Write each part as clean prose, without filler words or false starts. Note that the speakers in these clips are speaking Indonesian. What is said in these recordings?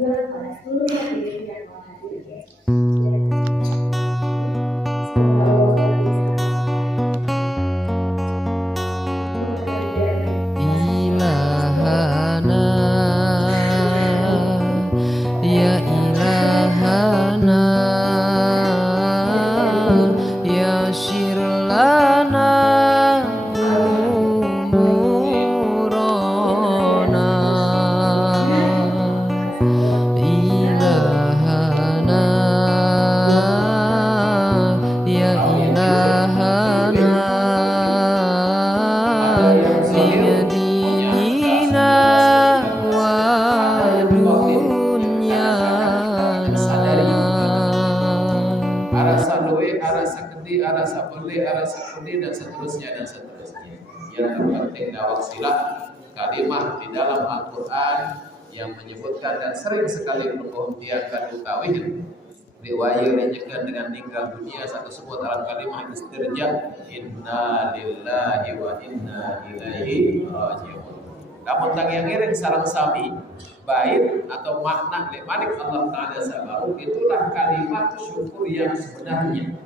pada seluruh hadirin yang menghadiri. Ilahana, ya ilahana, ya syirlana umurana. Ilahana, ya ilahana, liyadinina wa dunyana. Arah salwe, arah sakti, arah sapele, arah sakti, dan seterusnya dan seterusnya. Yang terpenting dawak silah kalimah di dalam Al-Quran yang menyebutkan dan sering sekali menghentikan tauhid. Riwayat menunjukkan dengan meninggal dunia satu sebut dalam kalimah istirja, inna lillahi wa inna ilaihi raji'un. Namun tang yang iring sarang sami bait atau makna malik Allah Ta'ala sabaru, itulah kalimat syukur yang sebenarnya,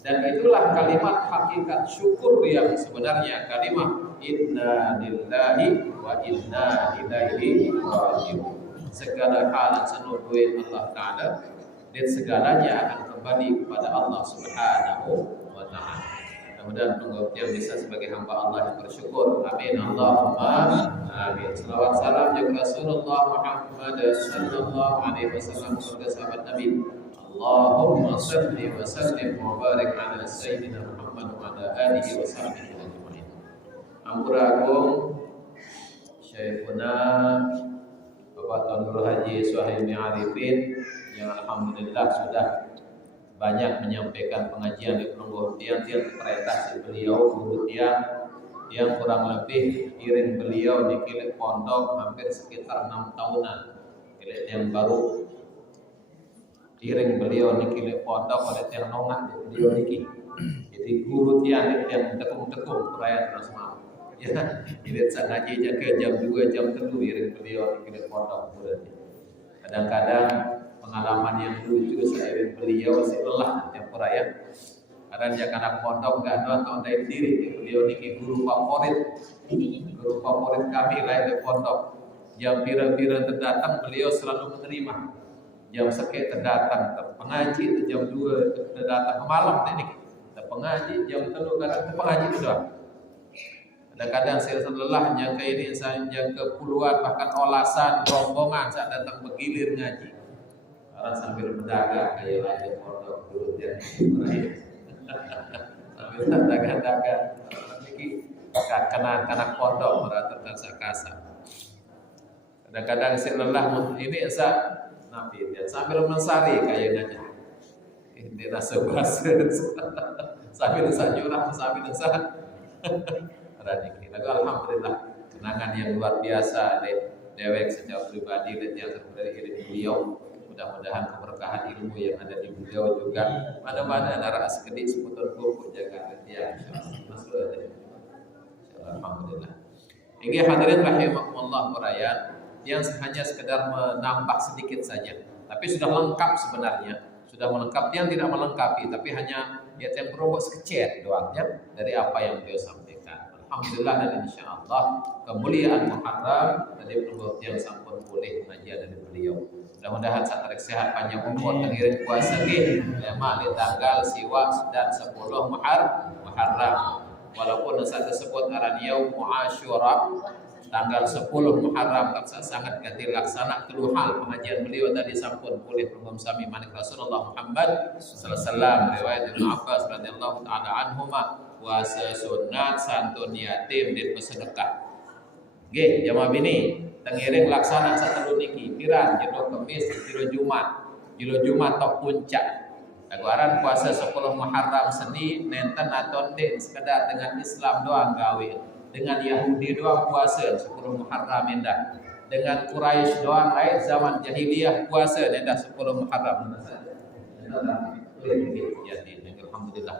dan itulah kalimat hakikat syukur yang sebenarnya, kalimat inna lillahi wa inna ilaihi raji'un. Segala hal seluruh Allah Ta'ala dan segalanya akan kembali kepada Allah Subhanahu wa Ta'ala. Mudah-mudahan pengertian bisa sebagai hamba Allah yang bersyukur. Amin Allahumma amin. Salawat salam juga Rasulullah Muhammad sallallahu alaihi wasallam, keluarga sahabat Nabi. Allahumma salli wa sallim wa barik ala sayyidina Muhammad wa ala alihi wa sahbihi ajma'in. Ampura agung Syekhuna Bapak Tuan Guru Haji Suhaimi Arifin yang alhamdulillah sudah banyak menyampaikan pengajian di Pelungguh Tiang perintah si beliau Guru Tiang yang kurang lebih iring beliau di Kilik Pondok hampir sekitar 6 tahunan. Kilik yang baru iring beliau di Kilik Pondok oleh Tiang Nongan beliau niki. Jadi Guru Tiang yang tekung-tekung perayaan terus mau. Ya, jadi sangaji jaga jam 2 jam 3 iring beliau di Kilik Pondok. Kadang-kadang pengalaman yang lucu seiring beliau si lelah tiap perayaan. Kadang yang anak pondok nggak ada tahun dari diri. Beliau ini guru favorit kami lain di pondok. Jam pira-pira terdatang beliau selalu menerima. Jam seket terdatang, pengaji jam 2 terdatang malam ini. Pengaji jam 3 kadang pengaji itu doang. Kadang-kadang saya lelah nyangka ini yang ke puluhan bahkan olasan rombongan saat datang bergilir ngaji. Orang sambil berdagang kayak lagi pondok dulu dia sambil dagang-dagang ini kanak pondok meratakan sakasa. Kadang-kadang si lelah ini nabi dia sambil mensari kayak ngaji. Ini rasa bahasa sambil nyurah sambil radiki. Lalu alhamdulillah kenangan yang luar biasa dewek secara pribadi dan yang terjadi beliau. Mudah-mudahan keberkahan ilmu yang ada di beliau juga mana-mana nara sekedik seputar buku jaga ya insyaallah. Alhamdulillah. Hingga hadirin rahimakumullah perayaan yang hanya sekedar menambah sedikit saja, tapi sudah lengkap sebenarnya, sudah melengkapi yang tidak melengkapi, tapi hanya yang perlu sekecil doangnya dari apa yang beliau sampaikan. Alhamdulillah dan insyaallah kemuliaan Muharram dari pelungguh yang sampun pulih pengajian dari beliau. Mudah-mudahan saat sehat panjang umur tengiring puasa nggih lema di tanggal siwa dan 10 Muharram. Walaupun saat tersebut aran yaum Asyura tanggal 10 Muharram sangat ganti laksana keluhal pengajian beliau tadi sampun pulih pengum sami manik Rasulullah Muhammad sallallahu alaihi wasallam riwayat Ibnu Abbas radhiyallahu taala anhuma puasa sunat santun yatim dan bersedekah. Nggih jamaah bini tengiring laksana satelu niki piran jero Kamis jero Jumat tok puncak. Aguaran puasa 10 Muharram seni nenten atau den sekedar dengan Islam doang gawe. Dengan Yahudi doang puasa 10 Muharram endah. Dengan Quraisy doang lain zaman jahiliyah puasa endah 10 Muharram. Alhamdulillah.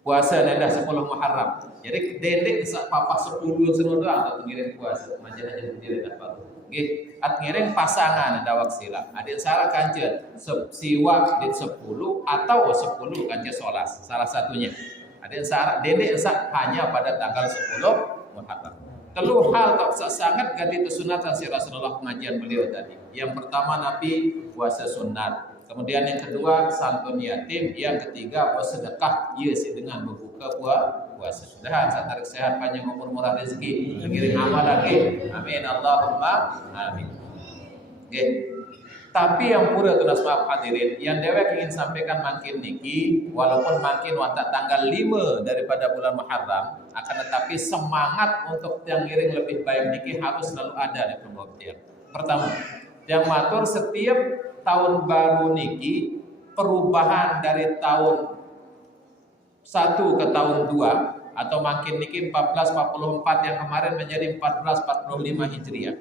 Puasa endah 10 Muharram. Jadi dedek sak papa 10 seno doang atau ngirim puasa. Majalah jadi tidak apa. Nggih, at ngiring pasangan dawak sila. Adin sara kanjen siwa di 10 atau 10 kanjen 11. Salah satunya. Adin sara dede esa hanya pada tanggal 10 Muharram. Telu hal tak sangat ganti sunatan si Rasulullah pengajian beliau tadi. Yang pertama Nabi puasa sunat. Kemudian yang kedua santun yatim, yang ketiga bersedekah iya sih dengan membuka puasa. Mudah-mudahan saat sehat panjang umur murah rezeki, mengiring amal lagi. Amin Allahumma amin. Oke. Tapi yang pura tunas maaf hadirin, yang dewek ingin sampaikan makin niki, walaupun makin watak tanggal 5 daripada bulan Muharram, akan tetapi semangat untuk yang ngiring lebih baik niki harus selalu ada di pembuktian. Pertama, yang matur setiap tahun baru niki perubahan dari tahun 1 ke tahun 2 atau makin niki 1444 yang kemarin menjadi 1445 Hijriah,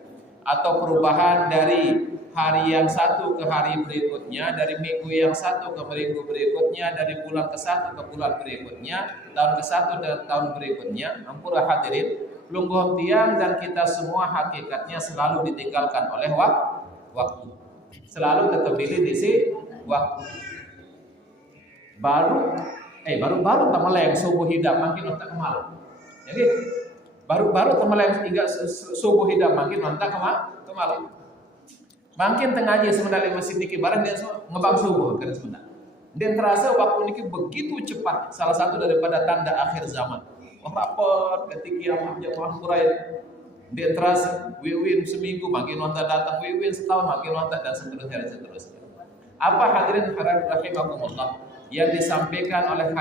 atau perubahan dari hari yang satu ke hari berikutnya, dari minggu yang satu ke minggu berikutnya, dari bulan ke satu ke bulan berikutnya, tahun ke satu dan tahun berikutnya. Ampura hadirin, lungguh tiang dan kita semua hakikatnya selalu ditinggalkan oleh waktu. Selalu tetap pilih di si waktu. Baru tak meleng subuh hidap makin otak kemal. Jadi baru temeleng hingga subuh hidap makin otak kemal. Makin tengah aja sebenarnya masjid niki barang dia ngebang subuh kan sebenarnya. Dan terasa waktu niki begitu cepat, salah satu daripada tanda akhir zaman. Rapat ketika kiamat jamaah Quraisy. Dia terasa wiwin seminggu makin nonton datang, wiwin setahun makin nonton dan seterusnya. Apa hadirin rahimakumullah yang disampaikan oleh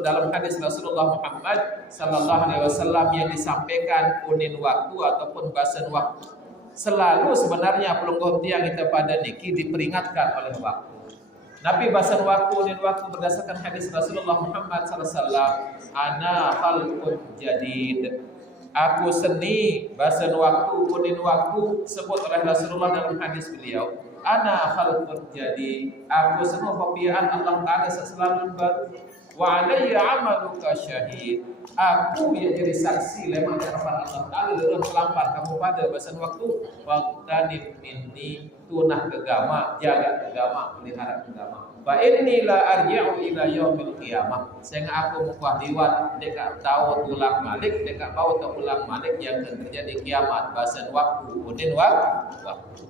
dalam hadis Rasulullah Muhammad sallallahu alaihi wasallam yang disampaikan unin waktu ataupun basan waktu. Selalu sebenarnya pelungguh tiang kita pada niki diperingatkan oleh waktu. Nabi basan waktu unin waktu berdasarkan hadis Rasulullah Muhammad sallallahu alaihi wasallam, ana khalqun jadid. Aku seni basan waktu unin waktu sebut oleh Rasulullah dalam hadis beliau. Ana khalqun jadi aku semua pepiaan Allah Ta'ala selalu baru. Wa alayya amaluka syahid. Aku yang jadi saksi lemah harapan Allah Ta'ala dalam selampar kamu pada bahasan waktu. Waqtanib minni tunah kegama, jaga kegama, pelihara kegama. Fa inni la arji'u ila yaumil qiyamah. Sehingga aku mukah liwat dekat tahu tulang malik, dekat bau ulang malik yang akan terjadi kiamat bahasan waktu udin waktu.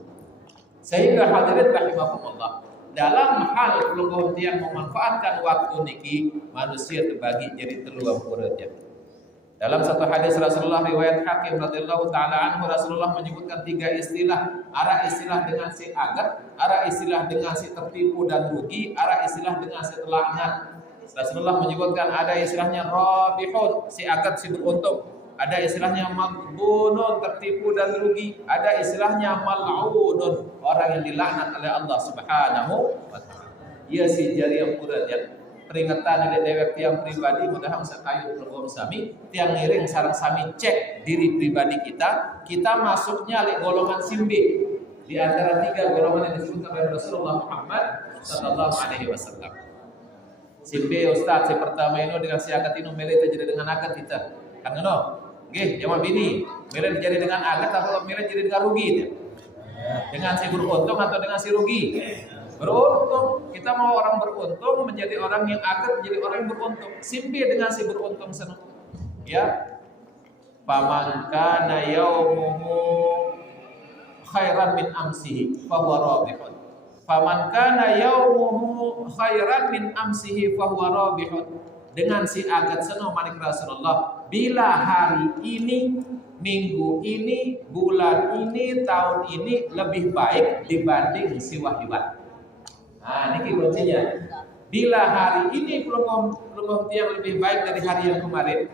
Sehingga hadirin rahimakumullah, dalam hal pelungguh yang memanfaatkan waktu niki manusia terbagi jadi telu ampuraja. Dalam satu hadis Rasulullah riwayat Hakim radhiyallahu taala anhu, Rasulullah menyebutkan 3 istilah. Ara istilah dengan si agat, ara istilah dengan si tertipu dan rugi, ara istilah dengan si terlaknat. Rasulullah menyebutkan ada istilahnya rabihun, si agat si beruntung. Ada istilahnya maghbunun, tertipu dan rugi. Ada istilahnya mal'unun, orang yang dilaknat oleh Allah Subhanahu wa taala. Ia si jari yang kurat yang peringatan dari dewek tiang pribadi, mudah-mudahan sakayu pergom sami tiang ngiring sarang sami cek diri pribadi kita masuknya li golongan simbe di antara 3 golongan yang disebutkan oleh Rasulullah Muhammad sallallahu alaihi wasallam. Simbe ustaz si pertama ini dengan si akad ini mele terjadi dengan akad kita. Kan ngono? Nggih, jawab ini. Mele jadi dengan akad atau mele jadi dengan rugi? Dengan si beruntung atau dengan si rugi? Beruntung. Kita mau orang beruntung menjadi orang yang akad, menjadi orang yang beruntung. Simpe dengan si beruntung senang. Ya. Faman kana yaumuhu khairan min amsihi fa huwa rabihun. Faman kana yaumuhu khairan min amsihi fa huwa rabihun. Dengan si agad seno manik Rasulullah, bila hari ini, minggu ini, bulan ini, tahun ini lebih baik dibanding si wahibat. Nah, ini kuncinya. Bila hari ini pelungguh tiang lebih baik dari hari yang kemarin,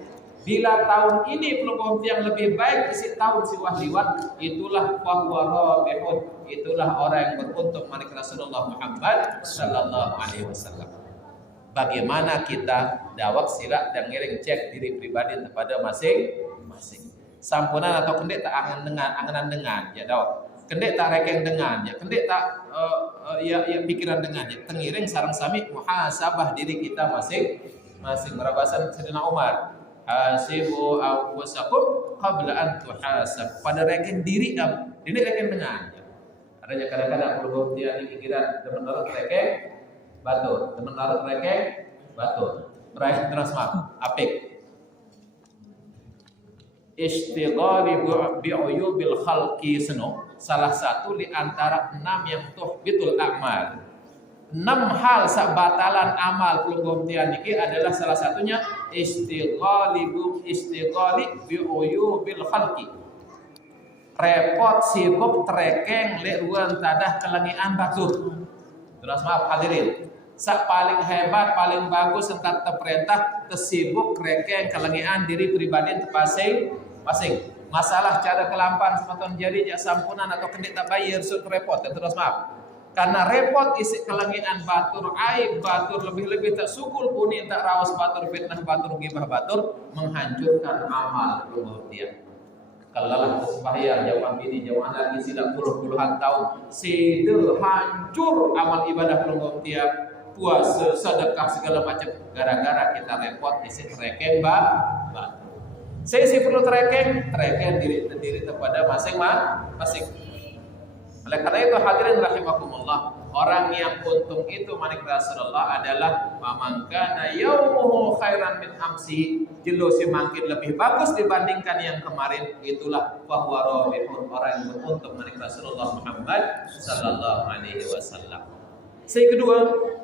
bila tahun ini pelungguh tiang lebih baik di tahun si wahibat, itulah fahuwa rabihun, itulah orang yang beruntung manik Rasulullah Muhammad sallallahu alaihi wasallam. Bagaimana kita dawak sila dan ngiring cek diri pribadi kepada masing-masing. Sampunan atau kendek tak angan dengan ya dawak. Kendek tak rekeng dengan ya, kendek tak ya pikiran dengan ya. Tengiring sarang sami muhasabah diri kita masing-masing. Merabasan Sayyidina Umar. hasibu anfusakum qabla an tuhasab. Pada reken diri ini reken dengan. Adanya kadang-kadang perlu dia di pikiran teman narut reken batur, teman narut reken batur. Meraih terus maaf, apik. Istighali bi'uyubil khalqi seno, salah satu di antara 6 yang tuhbitul a'mal. 6 hal sabatalan amal pelunggomtian niki adalah salah satunya istighali bi'uyubil khalqi. Repot sibuk trekeng leruan tadah kelengian batur. Terus maaf hadirin. Sak paling hebat, paling bagus tentang perintah tersibuk rekeng kelengian diri pribadi masing-masing. Masalah cara kelampan semeton jadi jak sampunan atau kendik tak bayar sud repot terus maaf. Karena repot isi kelengian batur aib batur lebih-lebih tak sukul kuning tak rawas batur fitnah batur gibah batur menghancurkan amal kemudian. Kalau sembahyang jawab ini jawab lagi sidak puluhan tahun sida hancur amal ibadah kemudian. Puasa, sedekah segala macam gara-gara kita repot isi trekeng saya sih perlu trekeng diri kepada masing-masing. Oleh karena itu hadirin rahimakumullah, orang yang untung itu manik Rasulullah adalah mamangkana yaumuhu khairan min amsi, jelo semakin lebih bagus dibandingkan yang kemarin, itulah bahwa rabihun, orang yang beruntung manik Rasulullah Muhammad sallallahu alaihi wasallam. Yang kedua,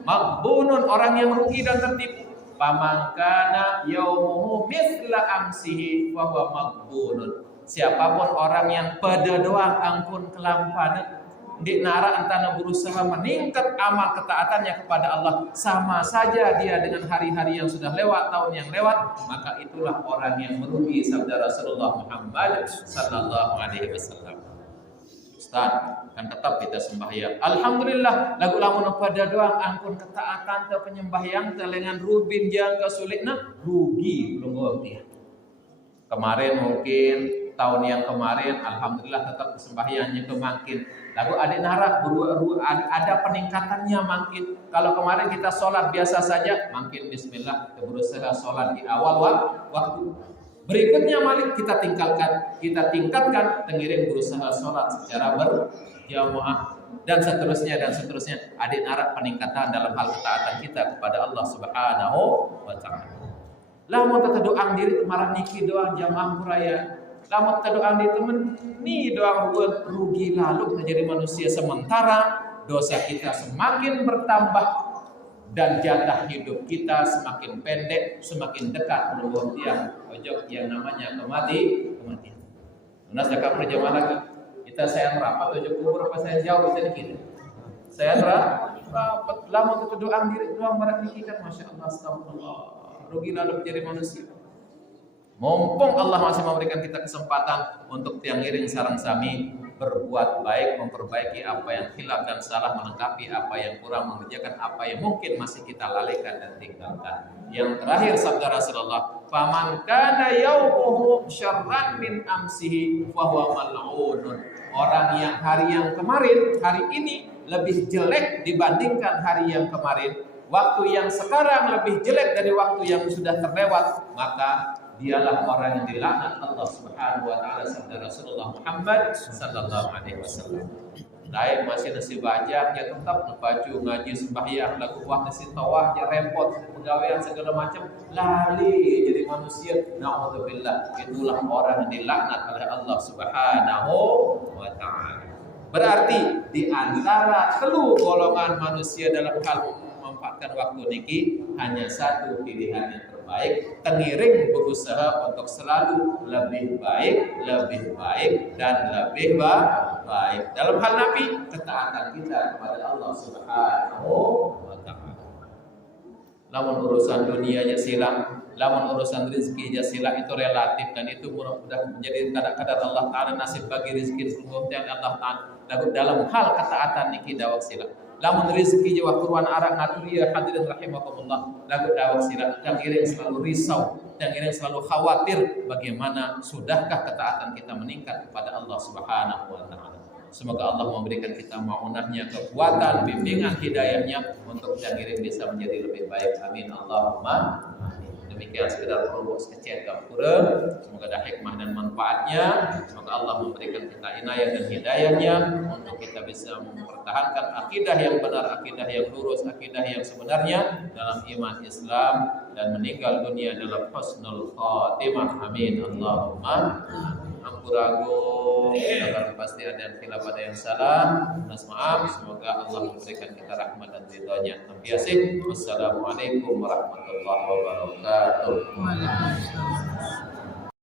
maghbunun, orang yang rugi dan tertipu. Pamangkana yaumuhu mithla amsihi wa huwa maghbunun. Siapapun orang yang pada doang angkun kelampanan di nara antara berusaha meningkat amal ketaatannya kepada Allah, sama saja dia dengan hari-hari yang sudah lewat, tahun yang lewat, maka itulah orang yang merugi, sabda Rasulullah Muhammad sallallahu alaihi wasallam. Kan tetap kita sembahyang. Alhamdulillah lagu lamun pada doang angkun ketaatan te penyembahyang telengan rubin jangka sulitna rugi belum dia. Kemarin mungkin tahun yang kemarin alhamdulillah tetap sembahyangnya kemakin. Lagu adik narak ada peningkatannya makin. Kalau kemarin kita sholat biasa saja, makin bismillah berusaha sholat di awal waktu. Berikutnya malik kita tingkatkan tengiring berusaha sholat secara berjamaah dan seterusnya. Adik narak peningkatan dalam hal ketaatan kita kepada Allah Subhanahu wa taala. Lamun tata doang diri marah niki doang jamaah muraya. Lamun tata doang diri temen ni doang buat rugi lalu menjadi manusia sementara, dosa kita semakin bertambah dan jatah hidup kita semakin pendek, semakin dekat menuju yang namanya kematian. Nah, sekarang berjamaah lagi. Saya rapat ojok kubur apa saya jauh bisa dikit. Saya rapat lama untuk doang diri doang barat nikikan, masya Allah, astagfirullah. Rugi lalu menjadi manusia. Mumpung Allah masih memberikan kita kesempatan untuk tiang iring sarang sami berbuat baik, memperbaiki apa yang hilaf dan salah, melengkapi apa yang kurang, mengerjakan apa yang mungkin masih kita lalaikan dan tinggalkan. Yang terakhir sabda Rasulullah, "Faman kana yaumuhu syarran min amsihi fa huwa mal'unun." Orang yang hari yang kemarin, hari ini lebih jelek dibandingkan hari yang kemarin, waktu yang sekarang lebih jelek dari waktu yang sudah terlewat, maka dialah orang yang dilaknat Allah Subhanahu wa taala, sabda Rasulullah Muhammad sallallahu alaihi wasallam. Lain masih nasi bajak ya tetap baju ngaji sembahyang lagu waktu si tawah ya repot pegawaian segala macam lali jadi manusia, naudzubillah. Itulah orang yang dilaknat oleh Allah Subhanahu wa taala. Berarti di antara telu golongan manusia dalam hal memanfaatkan waktu niki hanya satu pilihan yang terbaik, tengiring berusaha untuk selalu lebih baik dan lebih baik. Dalam hal nabi, ketaatan kita kepada Allah Subhanahu wa taala. Lamun urusan dunia aja silang, lamun urusan rezeki aja silang, itu relatif dan itu mudah-mudahan menjadi kadar Allah taala nasib bagi rezeki yang Allah taala. Dalam hal ketaatan niki dawak silang. Lamun rezeki jawa kuruan arak naturia hadirin rahimakumullah, lagu dawak silat dan iring selalu risau dan iring selalu khawatir bagaimana sudahkah ketaatan kita meningkat kepada Allah Subhanahu wa taala. Semoga Allah memberikan kita maunahnya, kekuatan, bimbingan, hidayahnya untuk yang iring bisa menjadi lebih baik. Amin Allahumma amin. demikian sekedar promo sekecil kampura. Semoga ada hikmah dan manfaatnya. Semoga Allah memberikan kita inayah dan hidayahnya untuk kita bisa mempertahankan akidah yang benar, akidah yang lurus, akidah yang sebenarnya dalam iman Islam dan meninggal dunia dalam husnul khatimah. Amin Allahumma. Ampurago, agar pasti ada yang khilaf, ada yang salah. Nas maaf, semoga Allah memberikan kita rahmat dan ridhonya. Wassalamualaikum warahmatullahi wabarakatuh.